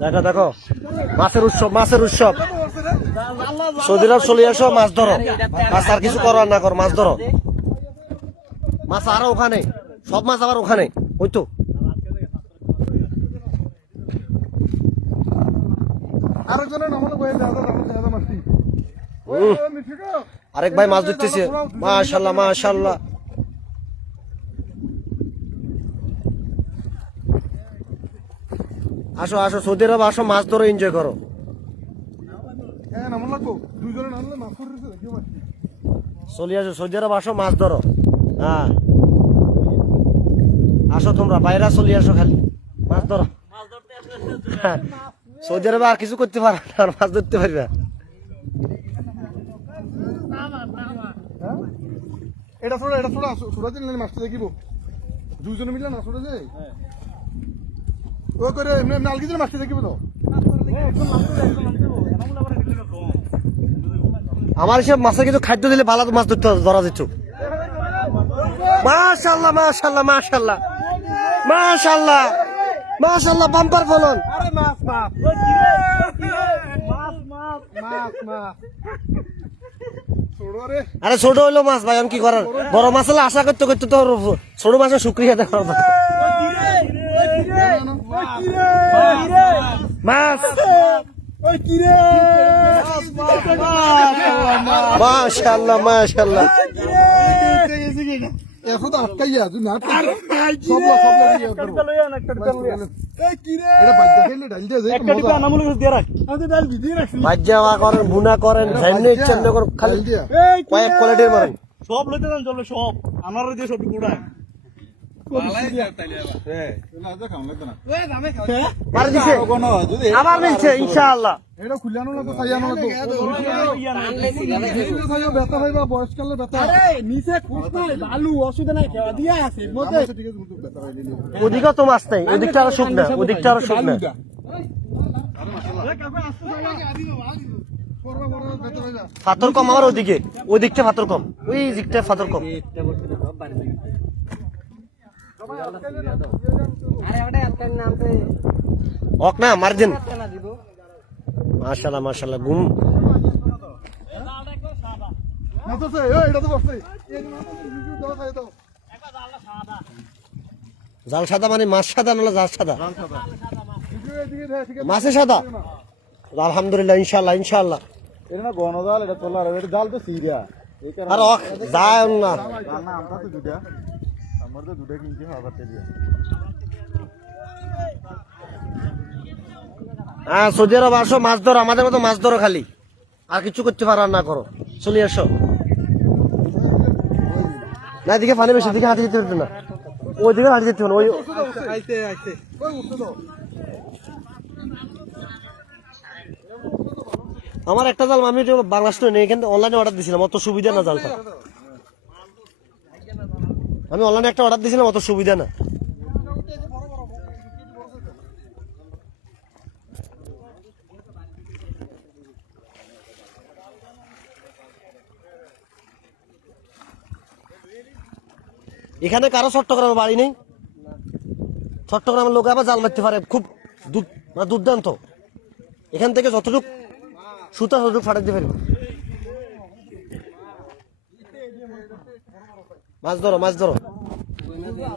দেখো দেখো। মাছের উৎসব মাছের উৎসব। সৌদি আরব চলে আসো মাছ ধরো। মাছ আর কিছু করো না করো মাছ ধরো। মাছ আরও ওখানে। সব মাছ আবার ওখানে। ওই তো। আরেকজনের নাম হলো বইয়ের দাদা দাদা মিঠিকা আরেক ভাই মাছ ধরতেছে। মাশাল্লাহ মাশাল্লাহ আসো আসো সৌদি আরব আসো মাছ ধরো এনজয় করো। চলে আসো সৌদি আরব আসো মাছ ধরো। হ্যাঁ। আসো তোমরা বাইরে চলে আসো খালি। মাছ ধরো। হ্যাঁ, সৌদি আরবে আর কিছু করতে পারো না মাছ ধরতে পারবে এটা ছোড়া, এটা মাছটা দেখিব। দুজনে মিলে না ছোড়া যায় ও করে, এমনি এমনি মাছটা দেখিব তো। আমার সব মাছে কিছু খাদ্য দিলে ভালো মাছ ধরতে ধরা যেত। মাশাল্লাহ মাশাল্লাহ মাশাল্লাহ মাশাল্লাহ মাশাল্লাহ বাম্পার ফলন। আরে মাছ মাছ মাছ মাছ মাছ। আরে ছোট হইল মাছ ভাই আমি কি করার? বড় মাছ হলে আশা করতে করতে তো ছোট মাছের শুক্রিয়া দেখো মাছ। ওই কি রে? মাশাল্লাহ মাশাল্লাহ এখন তো আটকাইয়া তুই না লোক এটা খেলে ডাল দিয়ে যাওয়া করেন বুনা করেন জানি ইচ্ছা না খালি কয়েক কোয়ালিটির মারেন। সব লইতে যান চলে সব। আমার যে সব দিছে আবার মিলছে এটা না। তো তো ব্যথা পাইবা বয়সকালে ব্যথা নিচে খোঁজ নাই নাই খেয়া আছে ওদিকেও তো নাই ওদিকটা আরও ওদিকটা আরও পাথর কম আমার ওদিকে ওদিকটা পাথর কম ওই দিকটা পাথর কম অক না মার্জিন গুম। জাল সাদা মানে মাছ সাদা নাহলে জাল সাদা? মাছে সাদা? আলহামদুলিল্লাহ ইনশাল্লাহ ইনশাল্লাহ এটা না গণজাল এটা তোলার এটা জাল তো সিরিয়া। আর অক যায় না আমরা তো দুটা আমার তো দুটা কিনছি খাবার দিয়ে হ্যাঁ সৌদি আরব আসো, মাছ ধরো, আমাদের মতো মাছ ধরো খালি। আর কিছু করতে পারো আর না করো। চলে আসো না, এদিকে পানি বেশি দিকে হাতে যেতে না। ওইদিকে হাতে যেতে হবে ওই আমার একটা জাল, আমি বাংলাদেশ নেই এখান থেকে অনলাইনে অর্ডার দিয়েছিলাম অত সুবিধা না জালটা। আমি অনলাইনে একটা অর্ডার দিয়েছিলাম, অত সুবিধা না। এখানে কারও চট্টগ্রামে বাড়ি নেই? চট্টগ্রামের লোক আবার জাল মারতে পারে, খুব মানে দুর্দান্ত। এখান থেকে যতটুকু সুতা, ততটুকু ফাটাতে পারবে। মাছ ধরো মাছ ধরো আরে এই জায়গাটাতে দে, এই জায়গাটাতে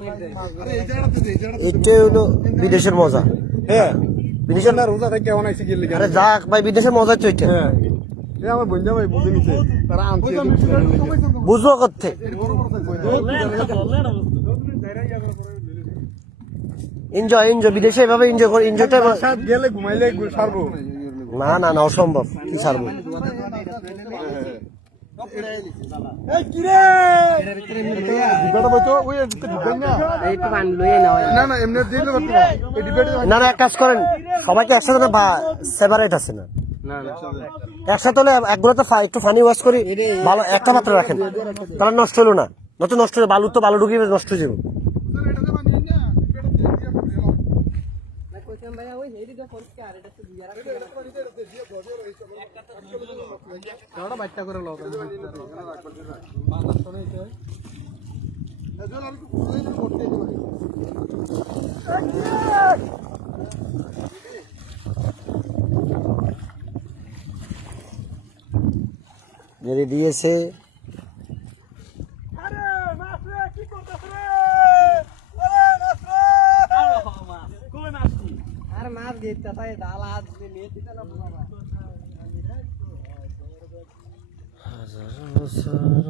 এটাই হলো বিদেশের মজা। হ্যাঁ। বিদেশের না রোজা থেকে কেমন আইছে গেলে আরে যাক ভাই বিদেশের মজা তো এটা হ্যাঁ। আমার বন্ধু ভাই বুঝে নিছে তারা আনছে বুঝব করতে এনজয় এনজয় বিদেশে এভাবে এনজয় করে এনজয়টা গেলে ঘুমাইলে সারবো। না না না অসম্ভব। কি ছাড়বো না না, এক কাজ করেন। সবাইকে একসাথে না আছে না। একসাথে হলে একগুলো তো একটু ফানি ওয়াশ করি, ভালো একটা পাত্র রাখেন। তাহলে নষ্ট হলো না। নতুন নষ্ট হলো বালু তো বালু ঢুকিয়ে নষ্ট হয়ে যাবে। এটা তো বানিয়ে না ভাইয়া ওই হেরি কেওড়া বাচ্চা করে লোক এজন আর কি কোথায় যেন করতে যেতে পারি যদি দিয়েছে আর মাছ গেতে তাই ডাল হাত নিয়ে দিতে না হাজার বছর